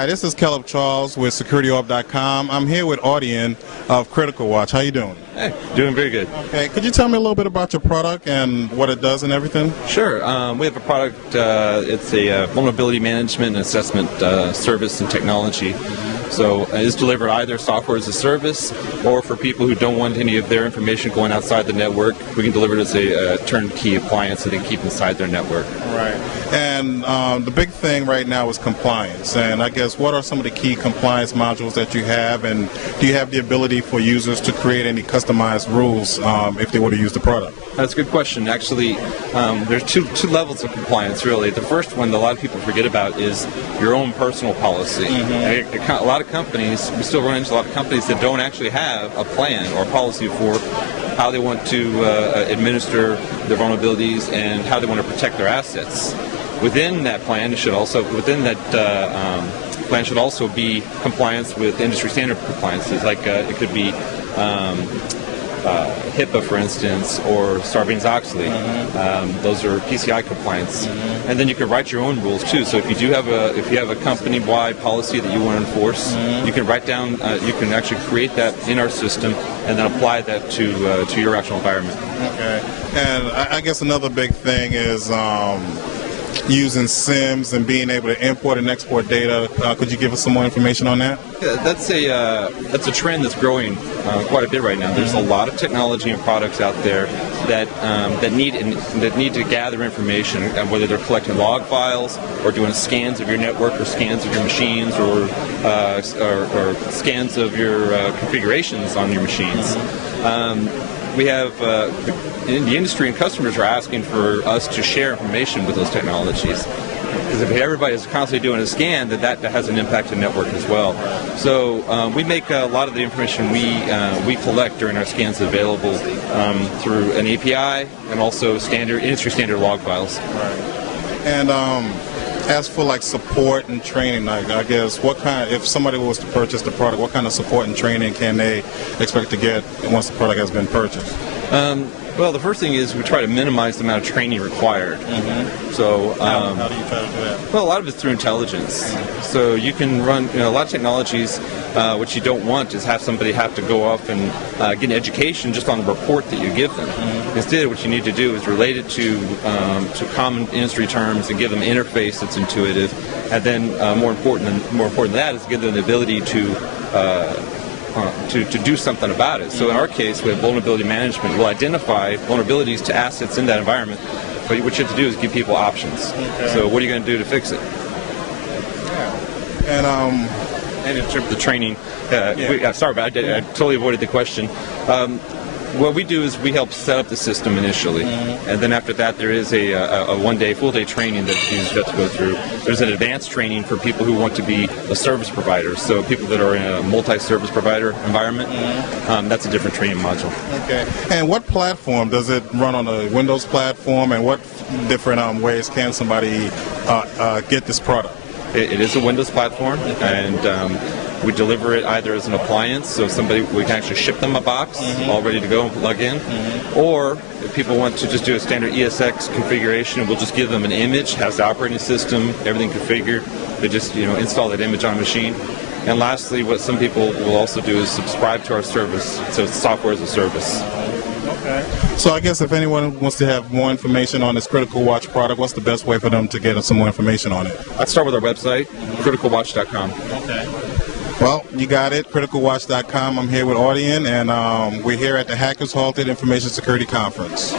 Hi, this is Caleb Charles with SecurityOrb.com. I'm here with Audian of Critical Watch. How you doing? Hey, doing very good. Okay, could you tell me a little bit about your product and what it does and everything? Sure. We have a product, it's a vulnerability management and assessment service and technology. So it's delivered either software as a service, or for people who don't want any of their information going outside the network, we can deliver it as a turnkey appliance that they can keep inside their network. Right. And the big thing right now is compliance. And I guess what are some of the key compliance modules that you have, and do you have the ability for users to create any customized rules if they were to use the product? That's a good question. Actually, there's two levels of compliance, really. The first one that a lot of people forget about is your own personal policy. A lot of companies, we still run into a lot of companies that don't actually have a plan or policy for how they want to administer their vulnerabilities and how they want to protect their assets. Within that plan, should also be compliance with industry standard compliances, like it could be HIPAA, for instance, or Sarbanes-Oxley. Those are PCI compliance. And then you can write your own rules too. So if you have a company-wide policy that you want to enforce, you can write down. You can actually create that in our system and then apply that to your actual environment. Okay. And I guess another big thing is using SIMs and being able to import and export data. Could you give us some more information on that? Yeah, that's a trend that's growing quite a bit right now. There's a lot of technology and products out there that need to gather information, whether they're collecting log files or doing scans of your network or scans of your machines or scans of your configurations on your machines. We have in the industry and customers are asking for us to share information with those technologies. Because if everybody is constantly doing a scan, that has an impact to the network as well. So we make a lot of the information we collect during our scans available through an API and also industry standard log files. Right. And as for like support and training, I guess if somebody was to purchase the product, what kind of support and training can they expect to get once the product has been purchased? Well, the first thing is we try to minimize the amount of training required. So how do you try to do that? Well, a lot of it's through intelligence. So you can run a lot of technologies. What you don't want is have somebody have to go off and get an education just on the report that you give them. Instead, what you need to do is relate it to common industry terms and give them an interface that's intuitive. And then more important than that is give them the ability to do something about it. So in our case, with vulnerability management, we'll identify vulnerabilities to assets in that environment. But what you have to do is give people options. Okay. So what are you going to do to fix it? And in terms of the training, sorry about it, I totally avoided the question. What we do is we help set up the system initially, and then after that there is a one-day, full-day training that users have to go through. There's an advanced training for people who want to be a service provider, so people that are in a multi-service provider environment. That's a different training module. Okay. And what platform does it run on? A Windows platform, and what different ways can somebody get this product? It is a Windows platform, and we deliver it either as an appliance, so we can actually ship them a box all ready to go and plug in, or if people want to just do a standard ESX configuration, we'll just give them an image, has the operating system, everything configured. They just install that image on a machine. And lastly, what some people will also do is subscribe to our service, so it's software as a service. Okay. So I guess if anyone wants to have more information on this Critical Watch product, what's the best way for them to get some more information on it? I'd start with our website, criticalwatch.com. Okay. Well, you got it, criticalwatch.com. I'm here with Audian, and we're here at the Hackers Halted Information Security Conference.